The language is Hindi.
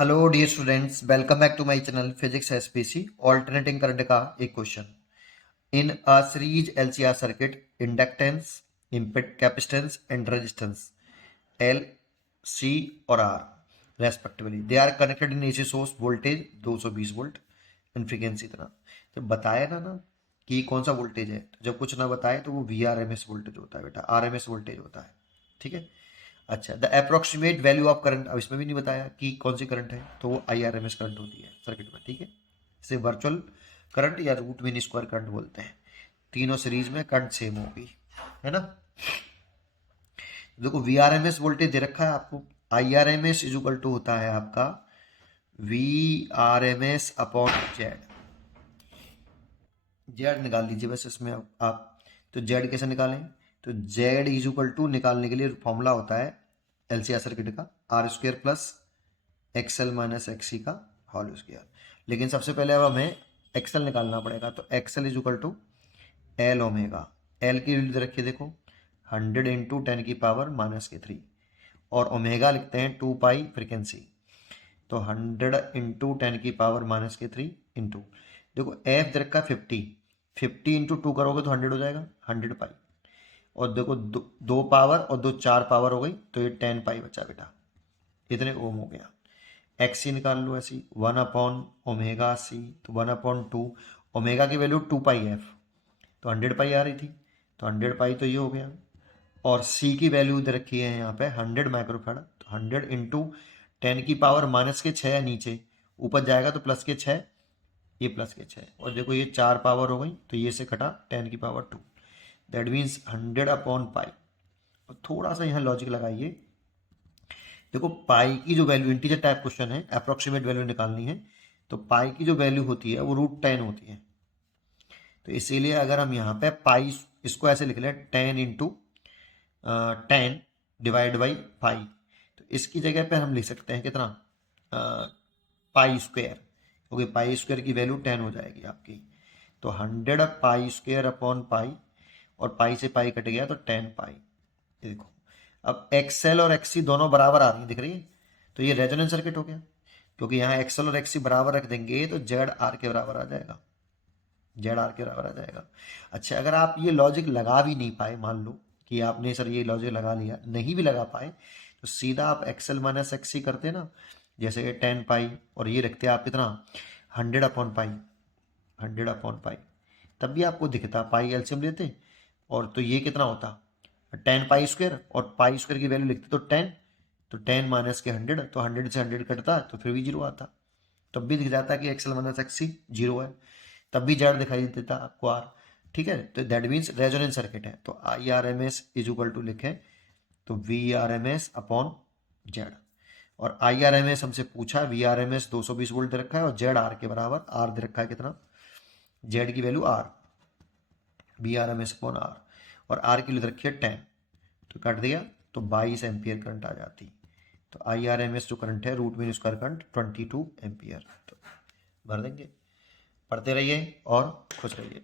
Hello dear students, welcome back to my channel physics SPC. Alternating current का एक question. In a series LCR circuit, inductance, capacitance and resistance L, C और R respectively, they are connected in AC source voltage 220 volt and frequency इतना। तो बताया ना कि कौन सा वोल्टेज है। तो जब कुछ ना बताए तो वो V R M S voltage होता है बेटा, आर एम एस वोल्टेज होता है। ठीक है। अच्छा, the approximate value of current, अब इसमें भी नहीं बताया कि कौन सी करंट है, तो वो I R M S current होती है सर्किट में। ठीक है। इसे वर्चुअल करंट या रूट मीन स्क्वायर करंट बोलते हैं। तीनों सीरीज में करंट सेम होगी, है ना। देखो V R M S voltage दे रखा है आपको। I R M S is equal to होता है आपका V R M S upon Z. Z निकाल लीजिए बस इसमें आप। तो जेड कैसे निकालें? तो जेड इज इक्वल टू निकालने के लिए फॉर्मूला होता है एलसीआर सर्किट का, R square plus XL minus XC का होल स्क्वायर। लेकिन सबसे पहले अब हमें एक्सएल निकालना पड़ेगा। तो XL is equal to L omega. L की वैल्यू दे रखिए, देखो 100 इंटू 10⁻³ और ओमेगा लिखते हैं 2 पाई फ्रिक्वेंसी। तो 100 इंटू 10⁻³ इंटू, देखो एफ दे रखा है 50। 50 इंटू 2 करोगे तो 100 हो जाएगा, 100 पाई। और देखो दो पावर और दो चार पावर हो गई, तो ये 10 पाई बचा बेटा। इतने ओम हो गया। एक्स सी निकाल लो ऐसी, 1/ओमेगा सी, तो 1/2। ओमेगा की वैल्यू 2 पाई एफ, तो 100 पाई आ रही थी, तो 100 पाई तो ये हो गया। और सी की वैल्यू दे रखी है यहाँ पे 100 माइक्रोफैराड, तो 100 इंटू 10⁻⁻⁶ है नीचे, ऊपर जाएगा तो +6, ये +6। और देखो ये 4 पावर हो गई, तो ये से कटा 10⁻², दैट मीन्स 100/पाई। और थोड़ा सा यहाँ लॉजिक लगाइए। देखो पाई की जो वैल्यू, इंटीजर टाइप क्वेश्चन है, अप्रोक्सीमेट वैल्यू निकालनी है, तो पाई की जो वैल्यू होती है वो √10 होती है। तो इसीलिए अगर हम यहाँ पे पाई इसको ऐसे लिख लें 10 इंटू 10 डिवाइड बाई पाई, तो इसकी जगह पे हम लिख सकते हैं कितना, पाई स्क्वायर, क्योंकि पाई स्क्वायर की वैल्यू 10 हो जाएगी आपकी। तो 100 पाई स्क्वायर अपॉन पाई, और पाई से पाई कट गया तो 10 पाई। देखो अब एक्सएल और एक्सी दोनों बराबर आ रही है, दिख रही है, तो ये रेजोनेंस सर्किट हो गया। क्योंकि यहाँ एक्सएल और एक्सी बराबर रख देंगे तो जेड आर के बराबर आ जाएगा, जेड आर के बराबर आ जाएगा। अच्छा, अगर आप ये लॉजिक लगा भी नहीं पाए, मान लो कि आपने सर ये लॉजिक लगा लिया, नहीं भी लगा पाए, तो सीधा आप एक्सएल माइनस एक्सी करते ना, जैसे ये 10 पाई और ये रखते आप कितना, 100/पाई, 100/पाई, तब भी आपको दिखता, पाई एलसीएम लेते और तो ये कितना होता 10 पाई स्क्वायर, और पाई स्क्वायर की वैल्यू लिखते तो 10, तो 10 माइनस के 100, तो 100 से 100 कटता तो फिर भी जीरो आता। तब भी दिख जाता कि एक्सएल माइनस एक्सी जीरो है, तब भी जेड दिखाई देता आपको आर। ठीक है, तो दैट मीन्स रेजोनेंस सर्किट है। तो I R M S is equal to लिखें तो V R M S upon Z. और आई आर एम एस हमसे पूछा, V R M S 220 volt दे रखा है और जेड आर के बराबर, आर दे रखा है कितना, जेड की value R, V R M S upon R, और आर की वैल्यू रखी है 10, तो काट दिया तो 22 एम्पियर करंट आ जाती। तो आई आर एम एस जो करंट है root mean square current 22 ampere. तो भर देंगे, पढ़ते रहिए और खुश रहिए।